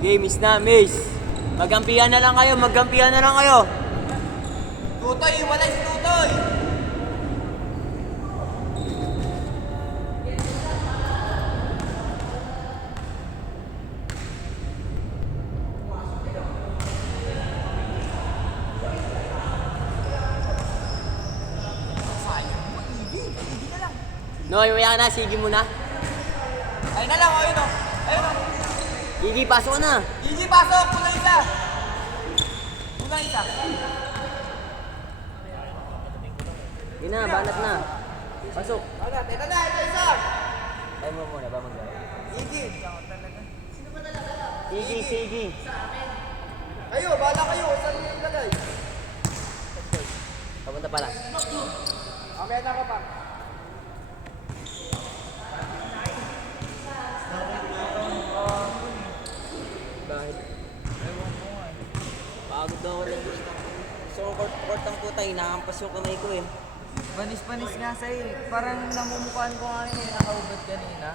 Okay, miss na, miss. Magkampihan na lang kayo, magkampihan na lang kayo. Tutoy, wala si Tutoy! No, yung na, sige mo na. Ayun na lang, ayun o. Ayun o. Igi, pasok ka na. Gigi, pasok! Kuna isa! Kuna isa! Yun na, banat na. Pasok. Agad, ito na, ito isa! Ay mo muna, ba mag-gawin? Gigi! Sige, sige. Kayo, bahala kayo. Saan nyo ilagay? Papunta pala. Mamaya na ka pa. Bakit? Ewan ko nga eh. Pagod daw ako lang. So, court ang puta, inaampas yung kamay ko eh. Panis-panis nga sa'yo eh. Parang namumukhaan ko nga yun eh. Nakaubad kanina.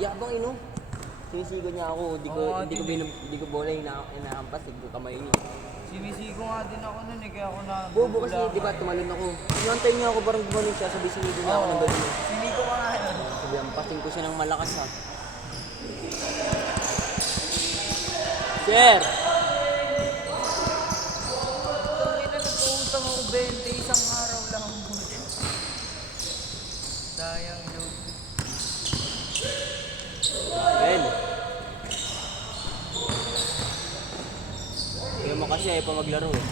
Iyak bang ino? Sinisigo niya ako, Oo, hindi ko bola inaampas, hindi ko kamay niya. Sinisigo nga din ako nun eh. Kaya ako na... Bobo kasi, di ba, tumalon ako. Inantay niya ako, parang gumaling siya, sabi sinigo niya ako ng gano'n. Sinigo ka nga yun. Sabi, ampasin ko siya ng malakas ha. Sir! Tangina, nagkautang ako 20 isang araw lang ang buti. Sayang yun. Ben! Kaya mo kasi ayaw pa maglaro eh.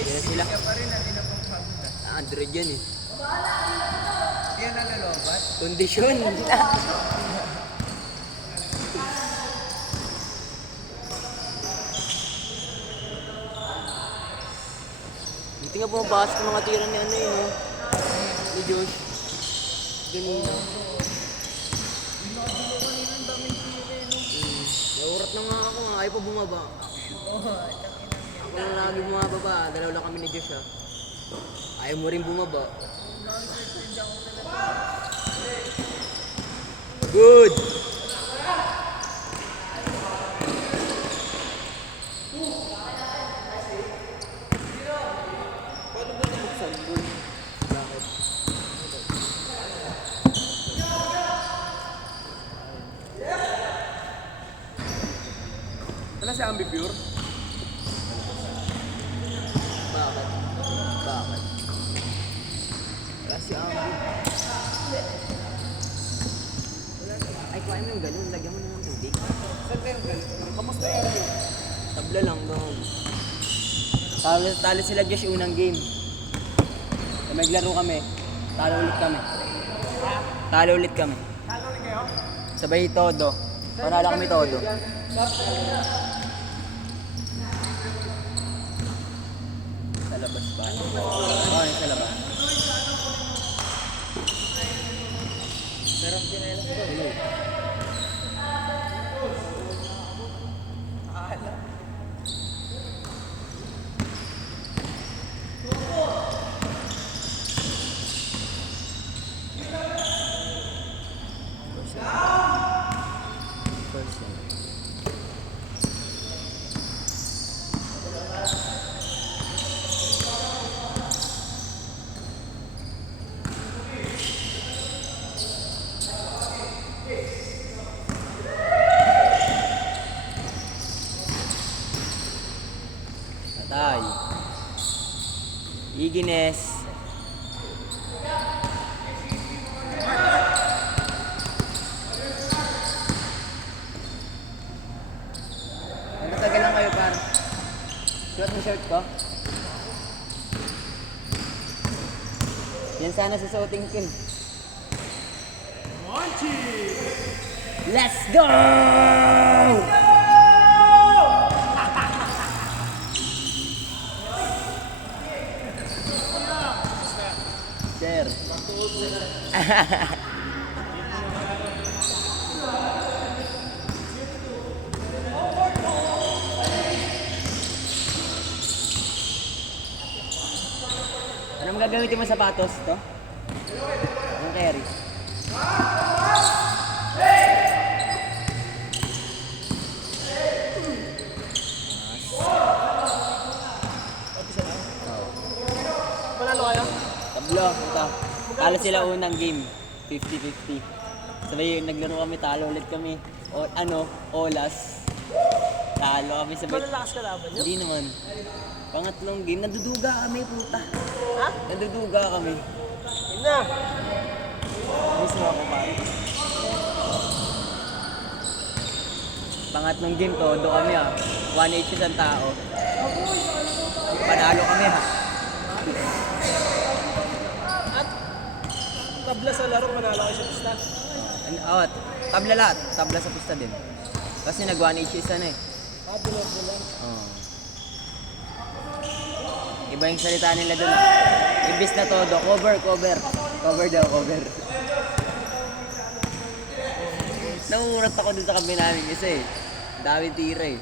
Kaya sila. Kaya pa rin natin ang pangkagutan. 100 yan eh. Kaya nalalobat? Kondisyon! Hindi nga bumabasok ng mga tira ni ano yun eh. Ni Josh. Ganina. Naurat na nga ako nga, ayaw pa bumaba. Ako lang lagi bumababa, dalaw lang kami ni Josh ha. Ayaw mo rin bumaba. Good! Paano ba ito magsanggol? Bakit? Wala si Ambi Pure? Bakit? Bakit? Wala si Ambi. Ay, kuhain mo yung galon. Lagyan mo na ng tubig. Saan kayo galit? Kamusta yan yun? Tabla lang doon. Talo sila Josh unang game. Maglaro kami. Talo ulit kami. Talo ulit kami. Talo rin kayo? Sabay todo. Panalo kami todo. Sa labas ba? Oo, sa labas. Pero ang kinelas ko. Hello. Alam. First one. Patay. Igines. Matagal lang kayo par. Suot mo shirt ko. Yan sana susuotin ko. Let's go! Sir. Anong gagamitin mo sa sapatos to? Yung carry. Talo sila unang game. 50-50. Sabay naglaro kami, talo ulit kami. Olas. Talo kami sabay. Malalakas ka laban yun? Hindi naman. Pangatlong game, naduduga kami, puta. Ha? Naduduga kami. Yun na. Miss mo ako, pare. Pangatlong game, todo kami ah. 1H isang tao. Panalo kami ha. At tabla sa laro, manalo kayo sa pista. Tabla lahat. Tabla sa pista din. Kasi nag 1H isa na eh. Bilo-bilo. Oo. Iba yung salita nila dun ah. Ibis na todo. Cover. Cover daw, cover. Nangungurat ako dun sa kambi namin kasi dami tira eh.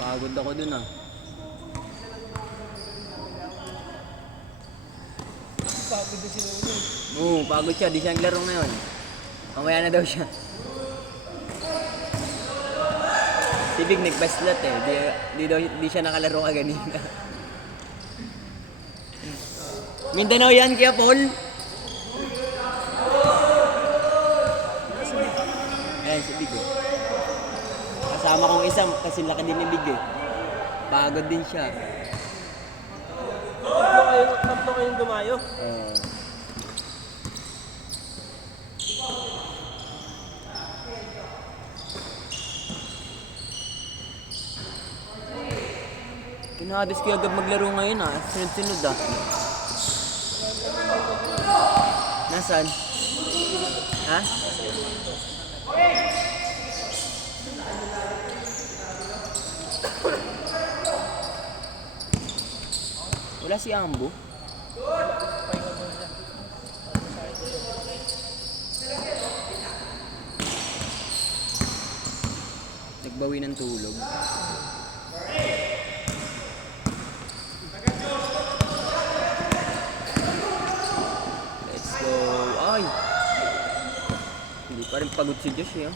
Pagod ako dun ah. Pagod din sila ulit. Oo, pagod siya. Di siya naglaro ngayon. Mamaya na daw siya. Si Big nagpaslat eh. Di siya nakalaro kaganina. Mindanao yan kaya Paul. Ayan si Big eh. Kasama kong isa kasi laki din ni Big eh. Pagod din siya. Tatlo kayong dumayo. Kinahadis ko agad maglaro ngayon ah. Sunod-sunod ah. Nasaan? Ha? Wala si Ambo. Nagbawi ng tulog. Let's go. Ay! Hindi pa rin pagod si Josh eh.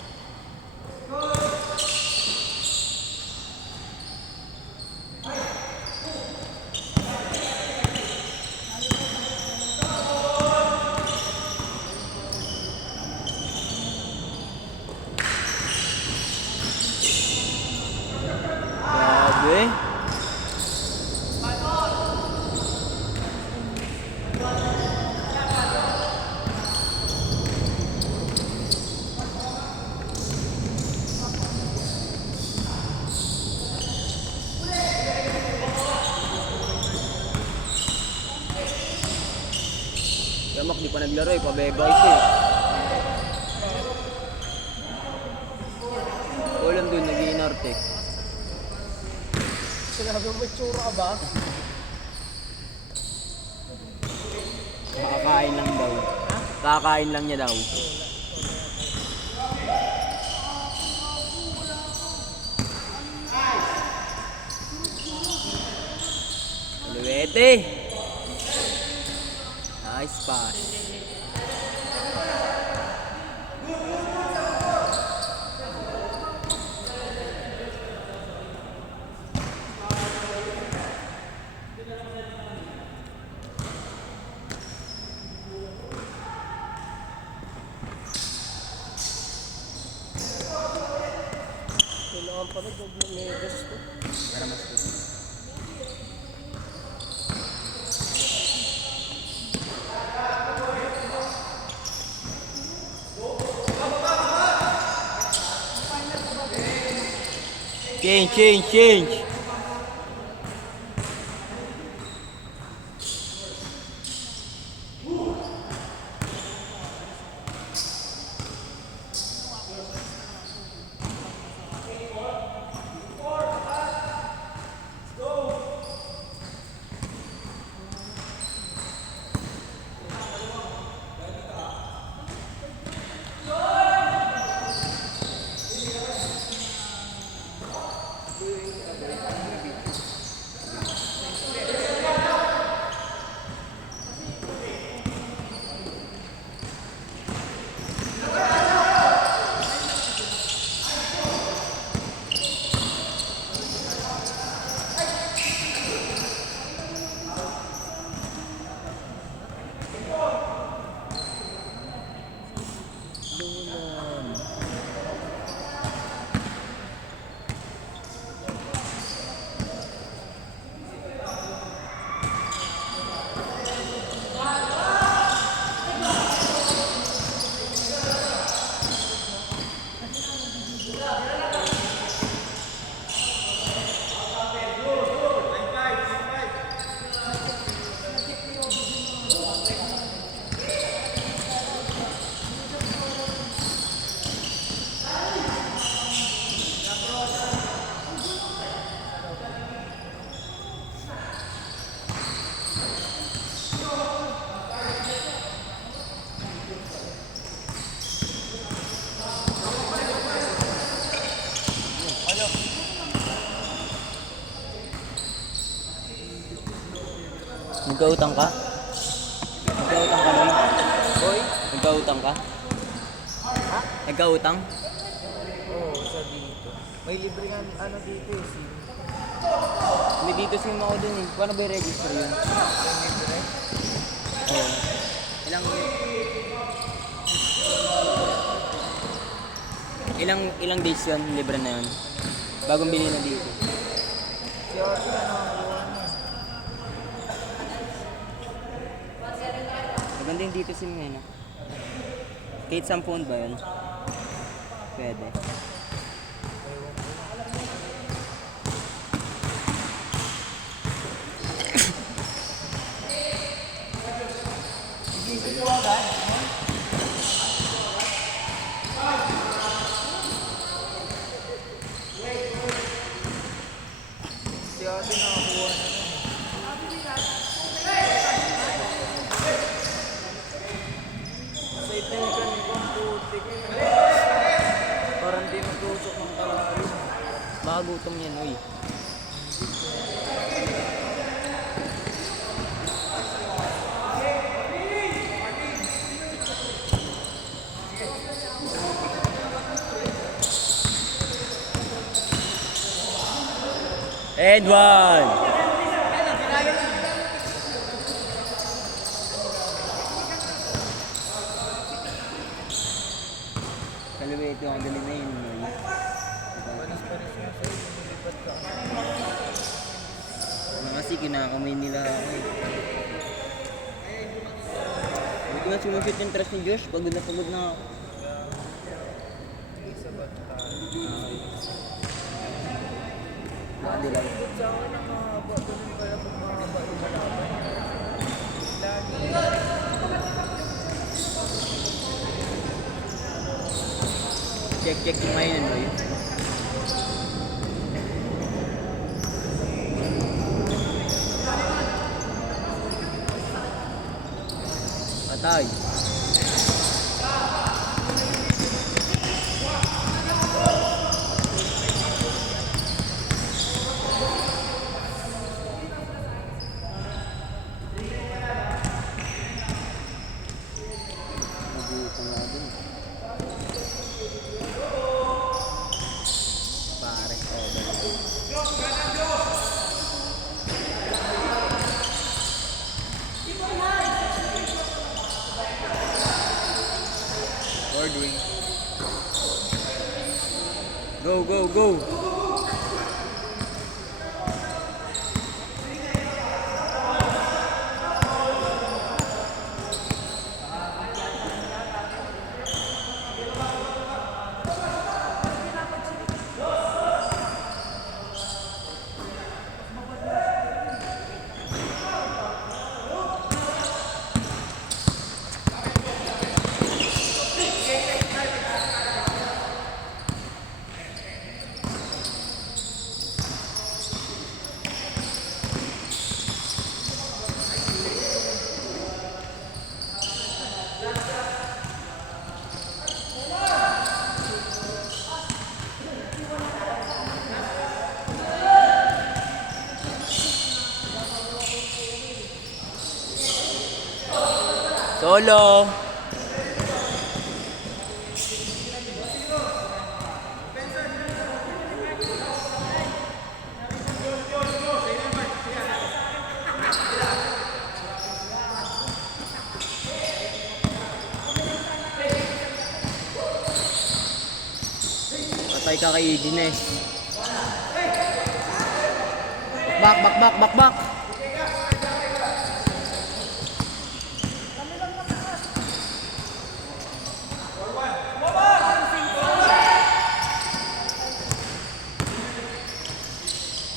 Grabe. Yamak, di pa naglaro eh. Pabebay siya eh. Ulam dun, nag-iinarte. Sinabi mo, may tsura ka ba? Kakakain lang daw. Kakain lang niya daw. Luwete. Nice pass. Kailangan pala, may gusto. Para mas good. Change. Nagkautang ka? Nagkautang ka, Noy? Boy? Nagkautang ka? Ha? Nagkautang? Oo, sa dito. May libre nga ano dito eh, SIM. May dito sim ako dun eh. Paano ba i-register yun? May libre? Oo. Ilang days yun, libre na yun. Bagong bili na dito. Si Ate, ano ang buwan niya? Maganda yung dito sim ngayon ah. Kahit 10 phone ba yun? Pwede. Igisip mo agad? Si Ate nakakuha na nun eh. Sa itekan kong putik. Parang di matusok ng kalahari. Baka gutom yan, uy. And one! Kalabi ito ang dali na yun. Panis-panis nga sa'yo, lumilipat ka. Kasi kinakamay nila ako eh. Hindi ko nga sumushoot yung trust ni Josh. Pagod na ako. Isa ba tayo? Hindi lang. Ikot sa akin ang mahaba. Ganun pala kung mahaba yung malaban. Lagi. Check yung ngayon, boy. Patay. Nagutom na din. Pare, ordering. Go! Solo! Patay ka kay Dines. Back!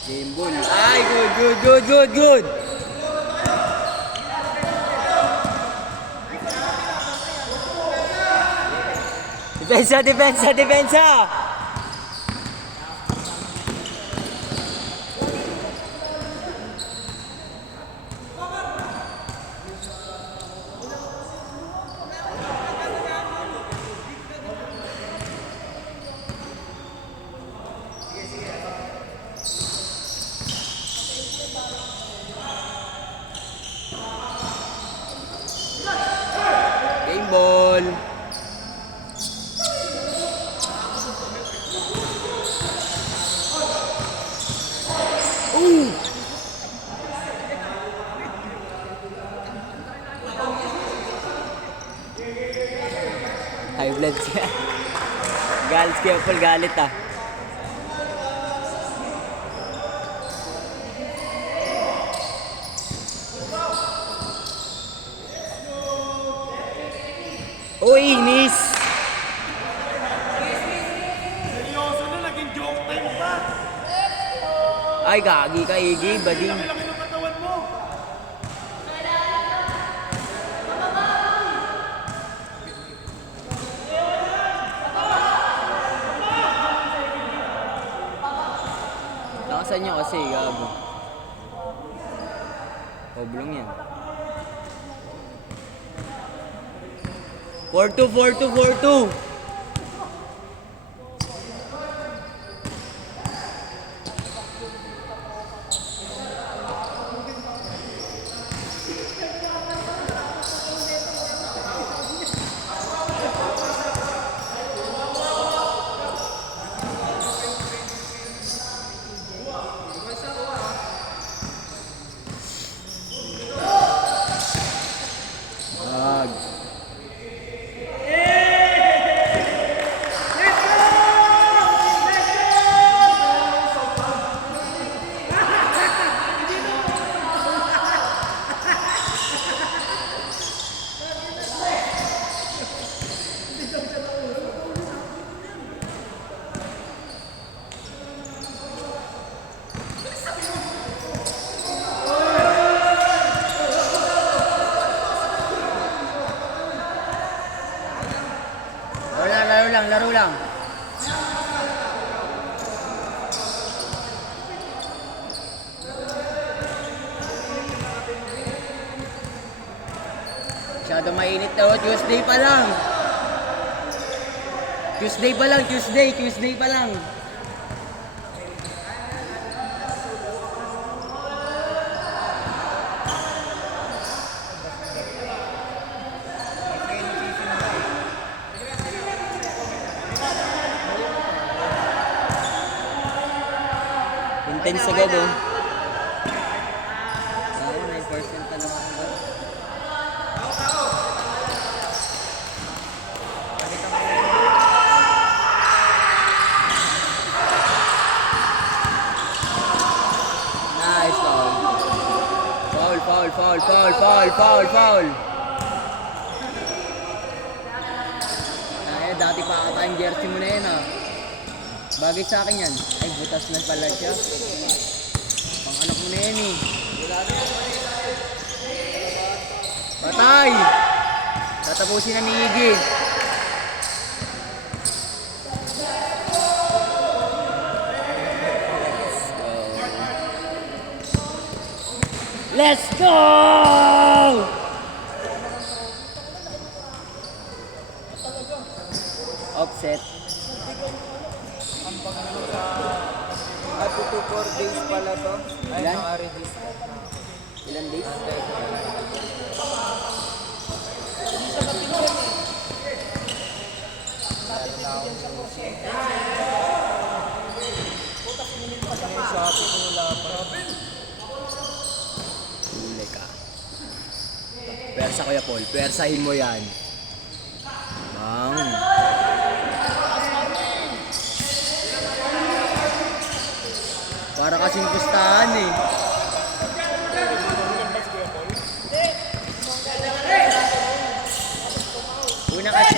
Game ball. Ay, good! Depensa! tol. Ooh! High blood siya. Galit kaya Paul, galit ah. Uy, miss! Seryoso na, naging joke time pa. Ay, gagi ka, Iggy, bading. Laki ng katawan mo. Lakasan niya kasi, gabo. Oblong yan. 4-2, 4-2, 4-2. Ag. Laro lang. Masyado mainit daw, Tuesday pa lang. Tuesday pa lang. Intense agad oh. Ay, 9% na lang ako. Nice foul. Foul. Ay, dati pa ata yung jersey mo na yun ah. Bagay sa akin yan. Ay, butas na pala siya. Pang anak mo na yan eh. Patay! Tatapusin na ni Iggy. Let's go! Offset. At 2-4 days pala to. Ay, Ilan? naka-register. Ilan days? Huli ka. Pwersa Kuya Paul. Pwersahin mo yan. Bang. Para kasing pustahan eh. Una kasi.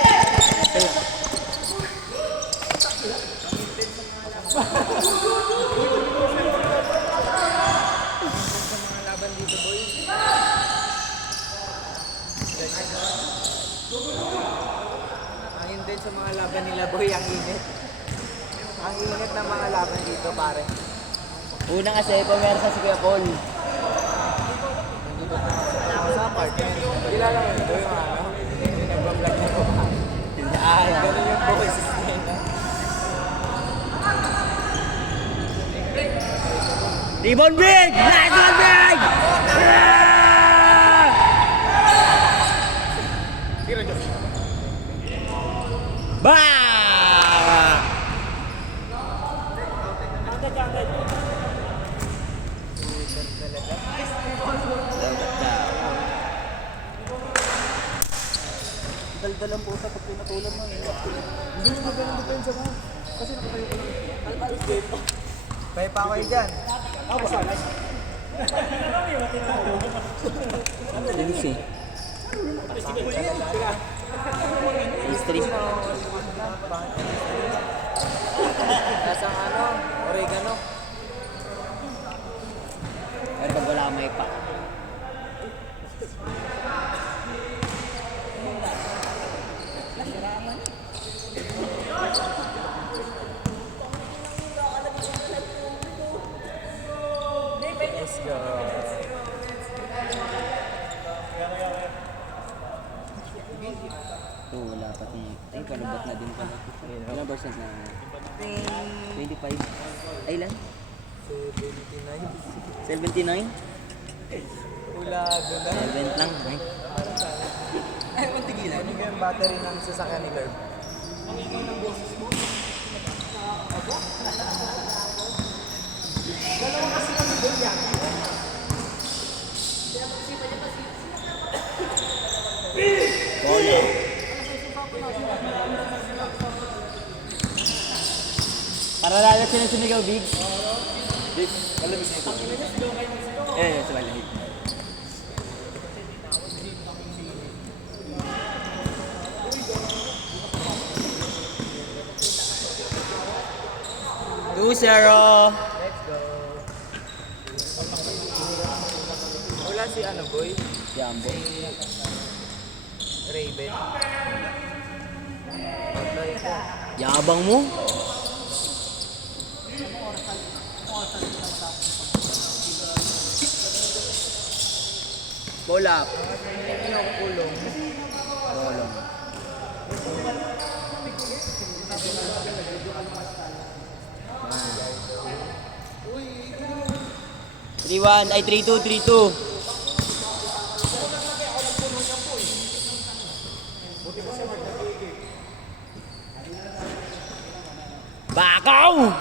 Mga laban dito, boy. Ang intense sa mga laban nila, boy, ang init. Ang init ng mga laban dito, pare. Una kasi, pumersa si Kuya Paul. Sa apartment. Kilala mo ito yung ano? Yung nag-vlog na ko pa. Ganun yung boses nila. Rebound big! Nice one big! Bah! Dapat daw. Dal-dalang po sa pag pinatulan mo. Hindi mo magaling depensa mo. Kasi nakatayo ko lang. Kaya pa kayo dyan. Ako ba? Lindsay. History. Nasang ano? Oregano. Pero pag wala may pa. Let's go. Oo, wala pati. Ay, palubat na din pala. Ilang percent na? 25. Ay, ilan? 79. 79? Wala, ganda. 7 lang. Ay. Ay, kung tigilan. Ano yung battery ng sasakyan ni Curb? Bola. Para lalo sila sumigaw, Biggs. Big, kalabis nito. Sa malamig. Two zero. Let's go. Wala si ano, boy? Jumbo. Raven. Patay ko. Yabang mo. Pull up. Hindi ako kulong. Bolong. 3-1, ay 3-2, 3-2. Bakaw!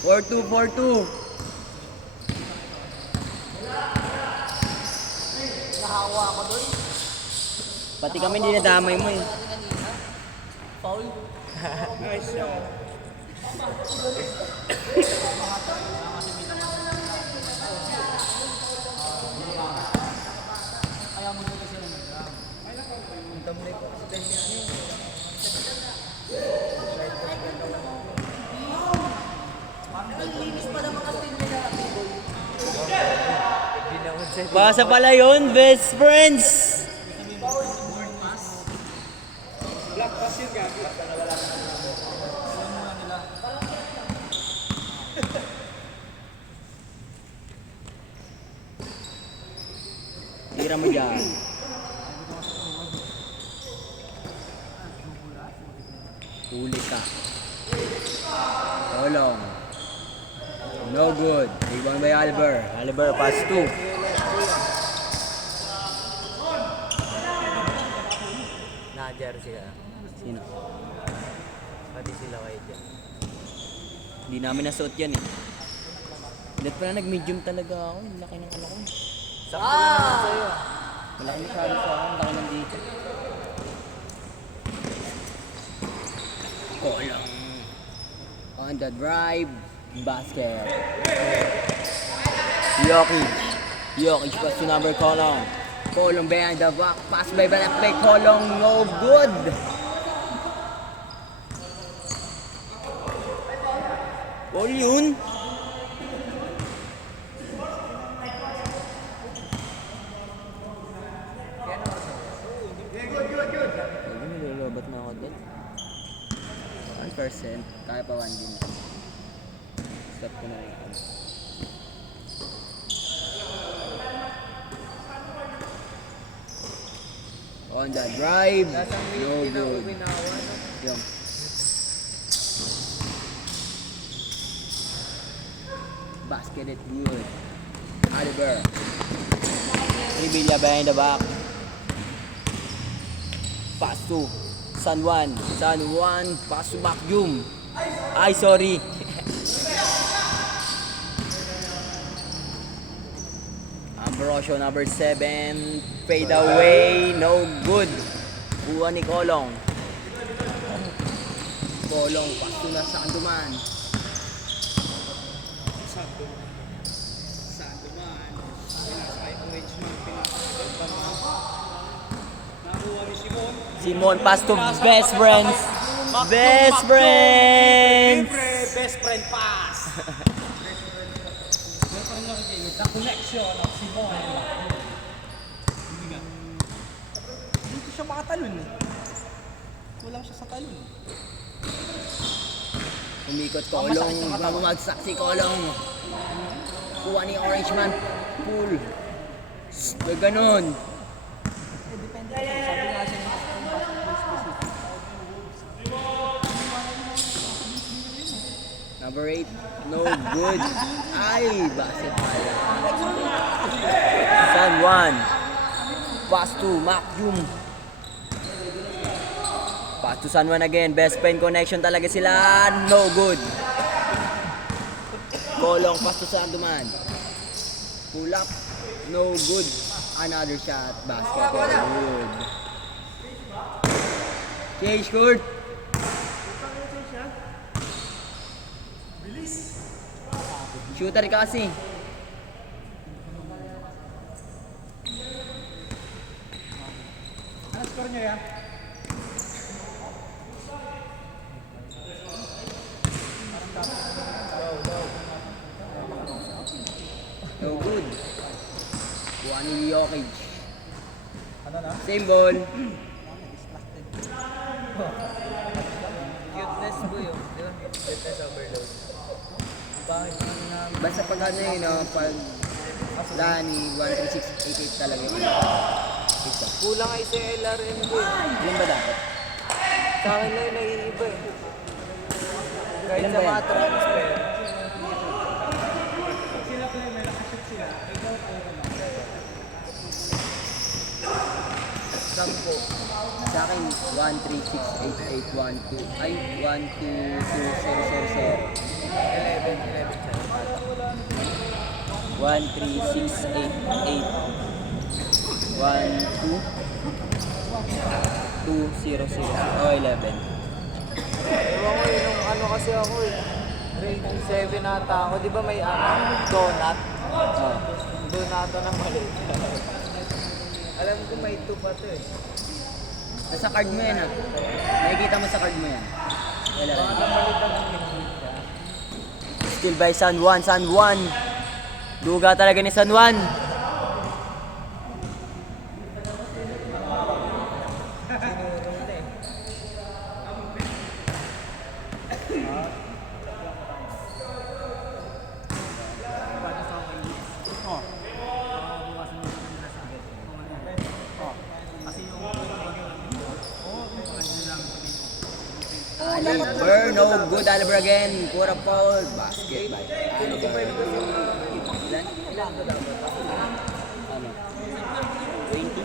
Four two, 4-2. Nahawa ako doon. Pati kami dinadamay mo eh. Foul. Nice shot. Ang tamlay ko sa tennis niya. Baka pala yun, best friends! Tira mo dyan. Huli ka. Tolong. No good. Rebound by Oliver. Oliver, pass 2. Na-jersey ka. Sino? Pati sila kayo dyan. Hindi namin nasuot yan eh. Dahil pala nag-medium talaga ako. Ang laki ng ano ko. Sakto naman sa'yo. Malaki masyado sa akin. Laki ng dito. Kolong. On the drive. Basket. Jokic. Jokic pass to number Kolong. Kolong behind the back. Pass by Kolong. No good. Ball yun. Sabi nilolobat na ako doon. 1%. Kaya pa 1 din. Stop ko na rin. On the drive. Lasang No win na good. uminawa. Yung. Basket it good. Oliver. Revilla behind the back. Pass to San Juan. San Juan, pass to Bakyum. Ay, sorry. Ambrosio, number 7. Fade away, no good. Kuha ni Kolong. Kolong, pass to na Sandoman. Simon, pass to best friends. Best friends. Best friend pass. The connection of Simon. Dito siya makatalon eh. Kulang siya sa talon. Umikot Kolong, bumagsak si Kolong. Kuha ni Orange Man. Pull. Ganon. Depende kasi. Sabi nga siya ng Number 8, no good. Ay, basketball. San Juan. Pass to Bakyum. Pass to San Juan again. Best friend connection talaga sila. No good. Kolong, pass to Sandoman. Pull up. No good. Another shot. Basket. Very good. Change court. Shooter kasi. ano score niyo yan? No good. Kuha ni Jokic. Ano na? Same ball. Cuteness po yun. Cuteness overload. Bakit Basta pag ano yun, no, pag Lani, 13688 talaga yun. Ito. kulang ay sa LRM ko eh. Ilan ba dapat? Sa akin lang yung naiiba eh. Kahit Ilan sa ba yan? mga transfer. Sampo. Sa akin, 1368812. Ay, 122000. 11 siya. 13688 12200. Oh, 11. Ewan ko eh, nung ano kasi ako eh. Grade 7 ata ako. Di ba may donut? Oh. Donato na mali. Alam ko may 2 pa to eh. Nasa card mo yan, ha? Nakikita mo sa card mo yan. Wala rin. Baka malitan ng midweek ka. Still by San Juan, San Juan. Duga talaga ni San Juan. Sinurong na eh. Oliver, no good. Oliver again. Pura foul. Basket by Oliver. Ilan? Ilan ba dapat? Ano? 20?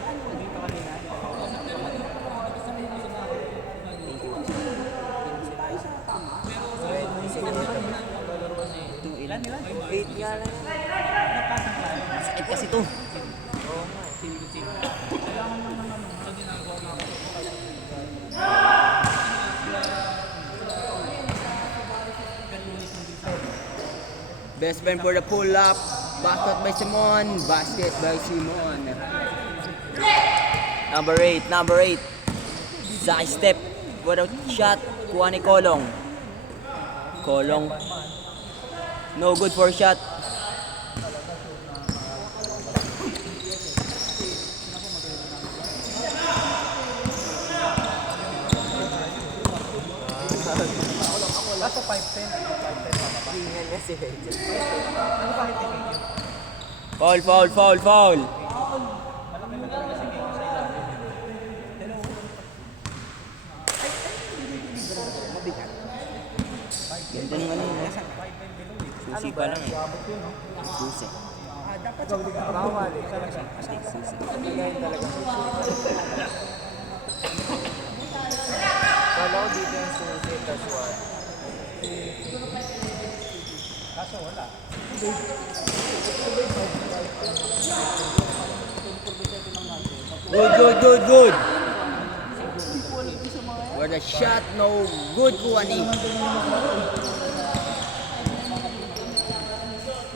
Ilan? 8 nga lang. Sakit kasi to. Oo nga eh. Best friend for the pull-up. Basket by Simon. Basket by Simon. Number 8. Number 8. Side step. Without shot. Kuha ni Kolong. Kolong. No good for shot. Kaso 5'10". 5'10". Hingal niya si Hedges. Ano ba hitigay niyo? Foul, foul, foul, foul. Malaki mo talaga si King sa ilalim. Mabigat. Ganda ng ano yun. 5'10" below eh. Susi pa lang eh. Abot yun no? Susi. Bawal eh. Ngayon talaga. Kala ko dito yung susi, that's why. Kaso wala. Good. Where the shot, no good Kuwani.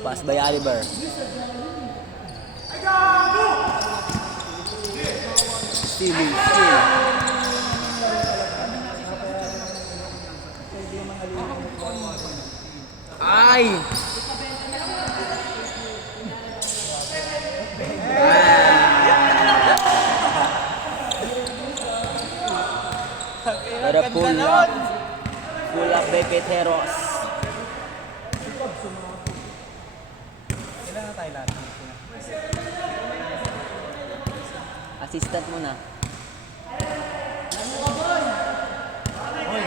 Pass by Oliver. Stealing, steal. Ay! Pero pull up by Peteros. Ilan na tayo lahat? Assistant muna. Hoy,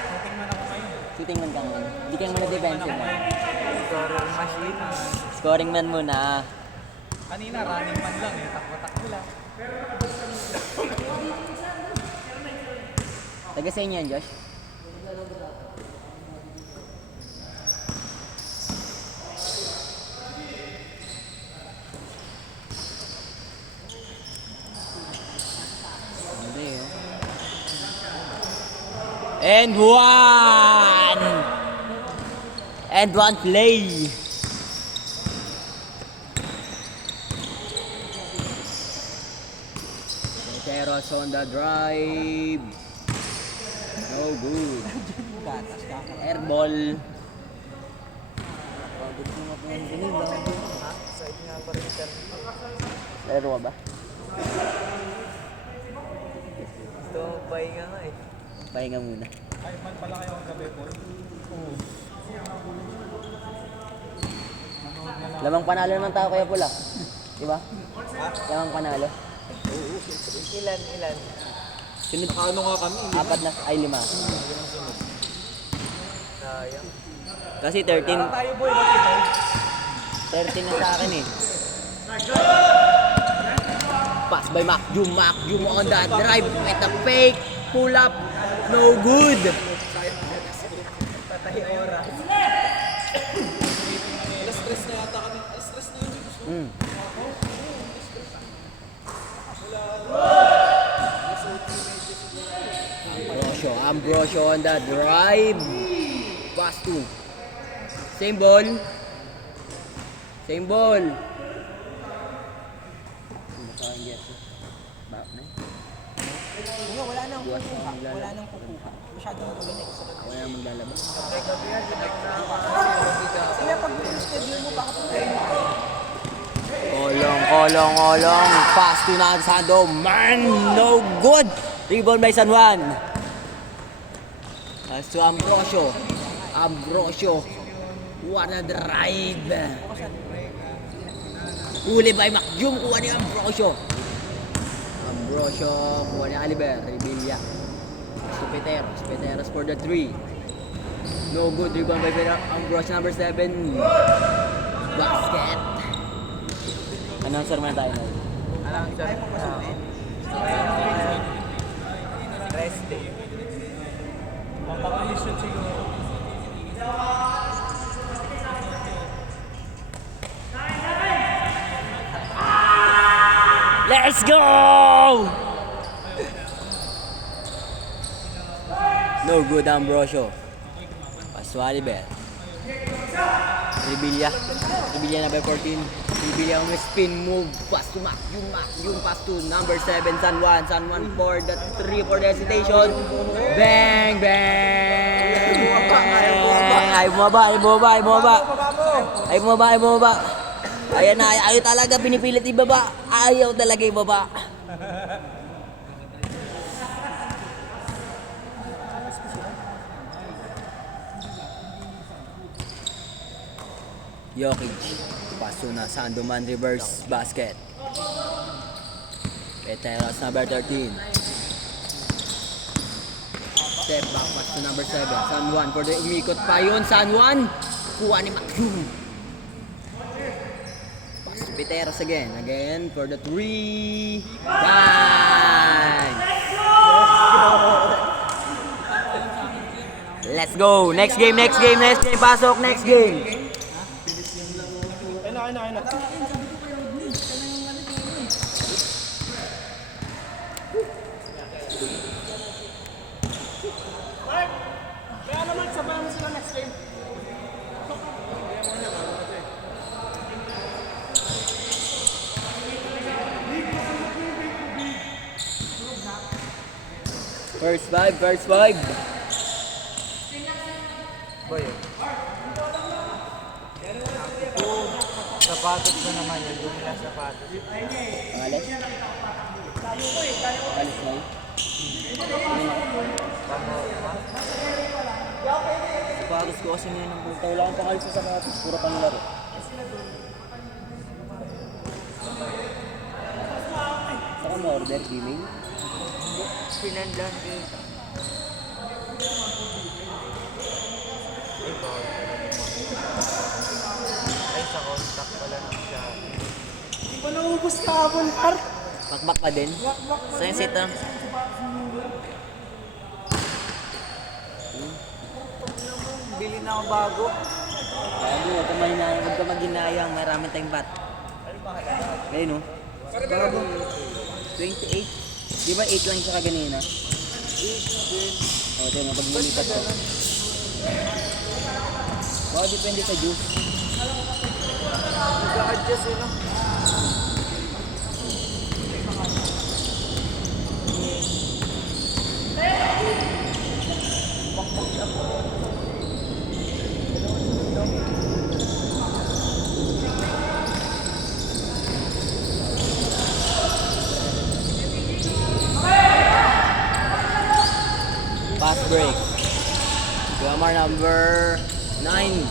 shooting man ako ngayon. Shooting man ka muna. Hindi ka muna defensive man. Scorer machine. Scoring man muna. Kanina, running man lang eh. Takbo-takbo lang. Taga sa inyo yan, Josh? Hindi oh. And one play. Peteros on the drive. No good. Airball. Side nga pa rin ito. Laro ka ba? Gusto mo pahinga nga eh. Pahinga muna. Ay, man pala kayo ang gabi, boy. Oo. Lamang panalo naman tayo kaya pula. Diba? Lamang panalo. Ilan? Sunod, Ano nga kami? 4 na, ay 5. Sayang. Kasi 13 Tayo boy, ba't ito? na sa akin eh. Pass by Macjum on the drive with a fake pull up. No good. Patay oras. Stress na yata kami. Stress na yun. Ambrosio on the drive. Pass to. Same ball. Wala nang kukuha. Masyadong tuloy na isa. Ako na maglalabas. Sige, pag schedule mo, baka Kolong. Pass to Sando. Man, no good. Rebound by San Juan. Pass to Ambrosio. What a drive. Huli by Macjum. Kuha ni Ambrosio. Kuha ni Oliver. Rebilla. To Peteros for the 3. No good. Rebound by Ambrosio, number 7. Basket. Announcer man tayo na. Rest day. Mapakalis yun siguro. Let's go! No good, Ambrosio. Paswali Bell. Rebilla number 14. Rebilla on a spin move. Pass to Macjum. Pass to number 7, San Juan for the 3 for the hesitation. Bang! Ay bumaba. Ayan na, ayaw talaga pinipilit ibaba. Ayaw talaga ibaba. Jokic. Paso na Sandoman reverse basket. Peteros number 13. Step back pass to number 7. San Juan for the umikot pa yun. San Juan. Kuha ni Macjum. Pass Piteros again for the 3. Bang! Let's go. Next game. Pasok, next game. Ayun na. Kaya naman, sabayan mo sila next game. First five. Boy. Sapatos na naman yun. Dumi na sapatos. Alis na yun. Sapatos ko kasi ngayon ng puta. Wala akong pakalis sa sapatos. Puro pang laro. Saka mo order gaming? Pinandan din. Ay, sa contact pala ng Shopee. Hindi pa naubos kahapon, Har. Bakbak pa din? Saan yung sita? Bili na ako bago. Huwag ka maginayang. Marami tayong bat. Ayun o. Bago. 28. Di ba 8 lang siya kaganina? O, ito mo, pag lumipat ko. Baka depende sa juice. Nag-a-adjust yun lang. Fast break. Grammar number 9.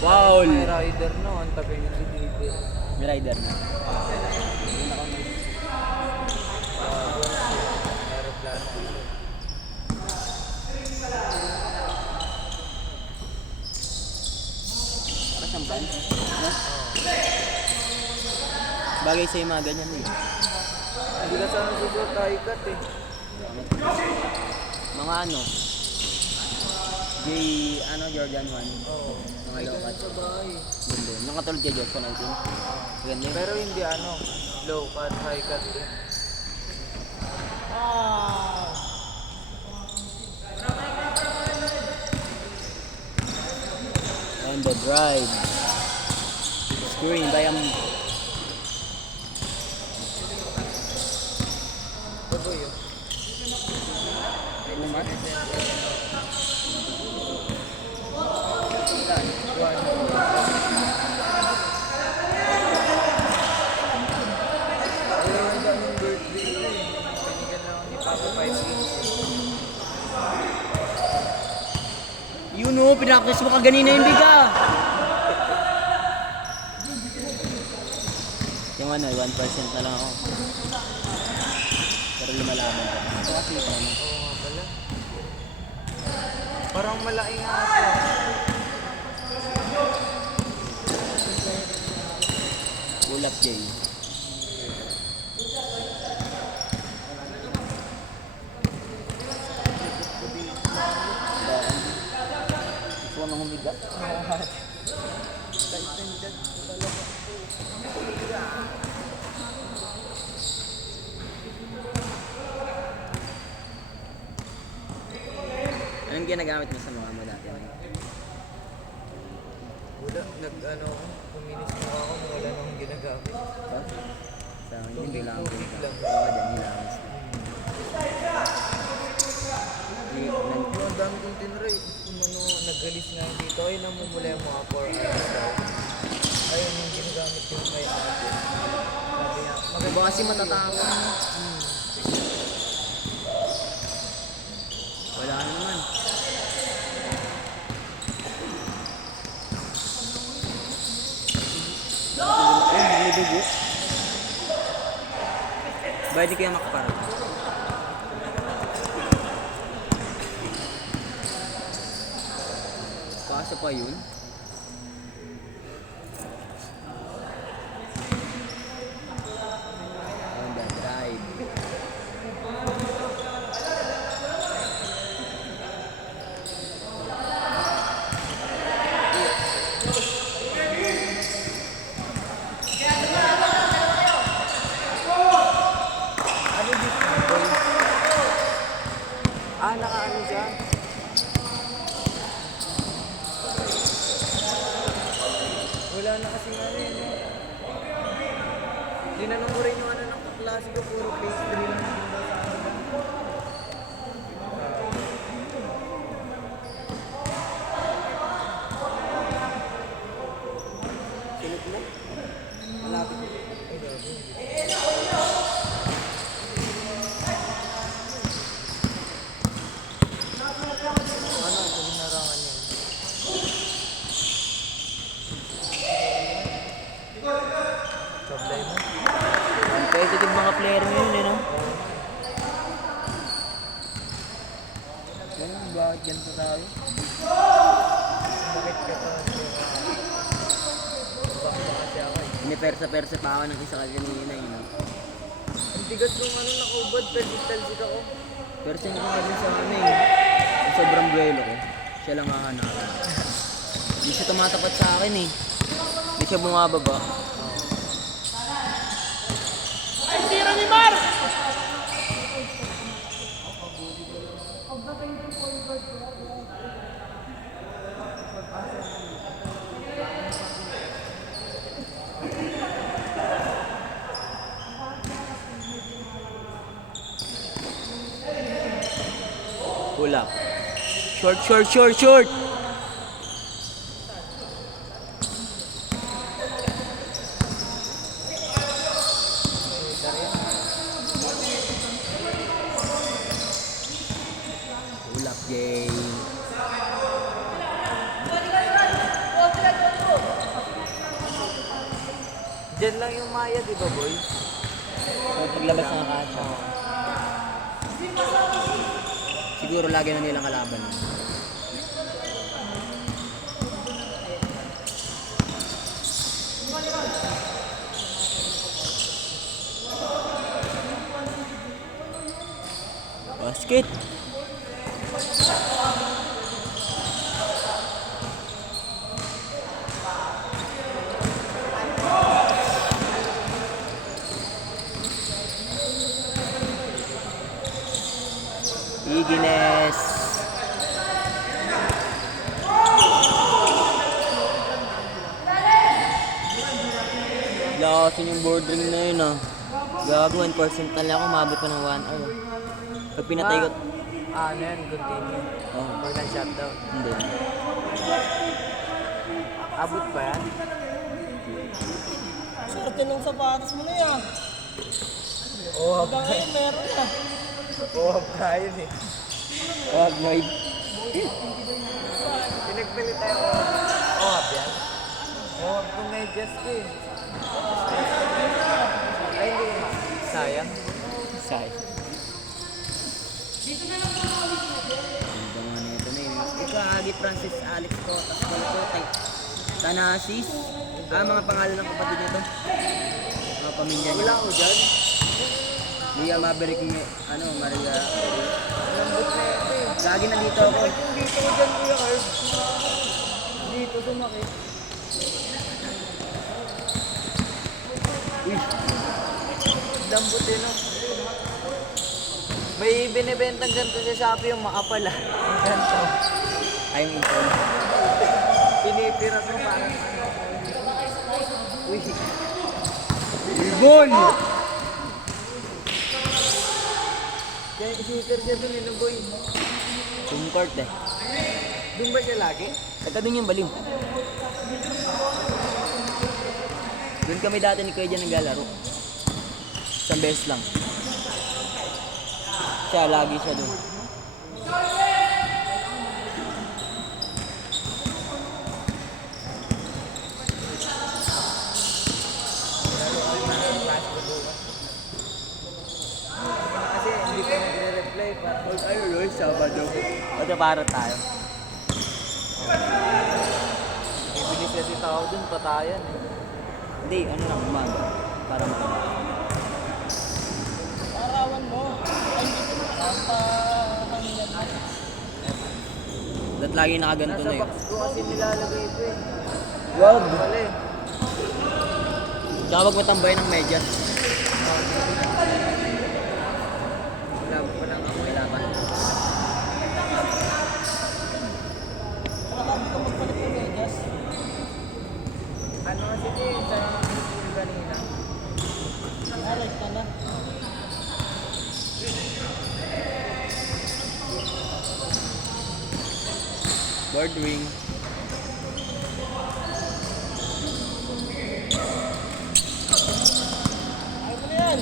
Foul. May rider no, ang tabi niya si David. May rider na. Aeroplano. Para siyang ban. No? Bagay sa'yo mga ganyan eh. Hindi ka sana susunod tayo kat eh. Mga ano? Jordan 1. Oo. Mga Ay, low ganun cut. sa bahay. Ganda yun. Nung katulad kay Jotko 19. Ganda yun. Pero hindi low cut, high cut din. And the drive. Screen by Bago yun. Umar. Ayun ang daming birthday ko eh. Binigyan lang ako ni Papa 5 weeks. Yun o, pinaktis mo kaganina yung biga. Yung ano, 1% na lang ako. Pero lumalaban ka. Ito kasi ito ano. Oo nga pala. Parang malaki nga ako. Pull up, Jay. Gusto ko nang humiga. Anong ginagamit mo sa mga mo dati? Wala, kuminis mo ako nung wala nang ginagamit. Sa hindi lang ako. Tubig lang. Oo, dyan, hilangos. Ang dami kong tinry. Nagalis nga yung dito. Ay, namumula yung mga 4 hours daw. Ayun yung ginagamit yung kay ate. Sabi niya, Diba kasi matatawa? Wala ka naman. May dugo. Bakit di kaya makaparang? Kaso pa yun? Tinanong ko rin yung ano ng kaklase ko, puro pastry lang yung daw sa akin. Sunod mo? Malapit mo. Ano, sa binarangan yun. Sablay mo. Competitive mga player ngayon eh, no? Ganun, bakit ganito tayo? Bakit ka pa? Baka kasi ako eh. Pinipersa-persa pa ako ng isa kanina eh, no? Ang tigas nung ano, nakaubad, talsik ako. Pero sino ko nga din sa amin, yung sobrang buwelo ko, siya lang hahanapin. Hindi siya tumatapat sa akin eh. Hindi siya bumababa. Pull up. Short, short, short, short! Pull up, Jay. Diyan lang yung Maya, di ba boy? So, paglabas ng kasha. Siguro lagi na nilang kalaban. Basket! Igines! Lakasin yung board ring na yun ah. Gago, 1% na lang ako, mabot pa ng 1 hour. Pag pinatay ko... Ano yan, continue. Oh, Pag na-shutdown. hindi. Abot pa yan? Swerte ng sapatos mo na yan. Oo, Hanggang ngayon meron na. oo, kaya eh. Wag, Lloyd. Pinagpilit tayo. Oo, yan. Oo, kung medyas ko eh. Ay, hindi ko sayang. Say. Ganda nga nito na yun. Ito, Agi Francis Alex Cotas Colcote. Tanasis. Mga pangalan ng kapatid nito. Mga pamilya niya. Wala ko dyan. Lia Maverick, Maria. Lambot na ito eh. Lagi na dito ako. Kung dito ko dyan, Kuya Carl. Dito sumakit. Uy, Lambot din oh. May binibentang ganito sa Shopee yung makapal ah. Yung ganito. I'm informed. Pinipirat mo parang ano. Uy. Ibon! Kaya isitter siya dun yun, boy. Sumpart eh. Doon ba siya lagi? Ito dun yung baliw. Doon kami dati ni Kuya dyan naglalaro. Isang beses lang. Siya, lagi siya doon. Kasi hindi pa nagre-reply pa. Ay, Sabado. Magkaparo tayo. Bibilis kasi tao dun, patayan eh. Hindi, ano lang, umaga. Para makita. Arawan mo. Ay, dito mo nakapahangin na. Dapat lagi nakaganto Nasa na yun. box ko kasi nilalagay ito eh. Wag! Wala eh. Tsaka wag matambay ng medyas. Labo pa lang ako. Kailangan. Saka lagi ka magpalit ng medyas. Ano kasi ito eh, sa school kanina. right ka na. Board wing. Ayaw mo na yan.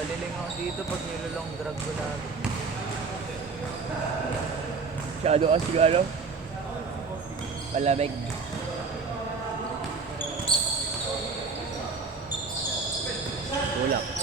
Baliling ako dito pag nilolong drag ko namin. Masyado ka siguro. Palamig. Tulak.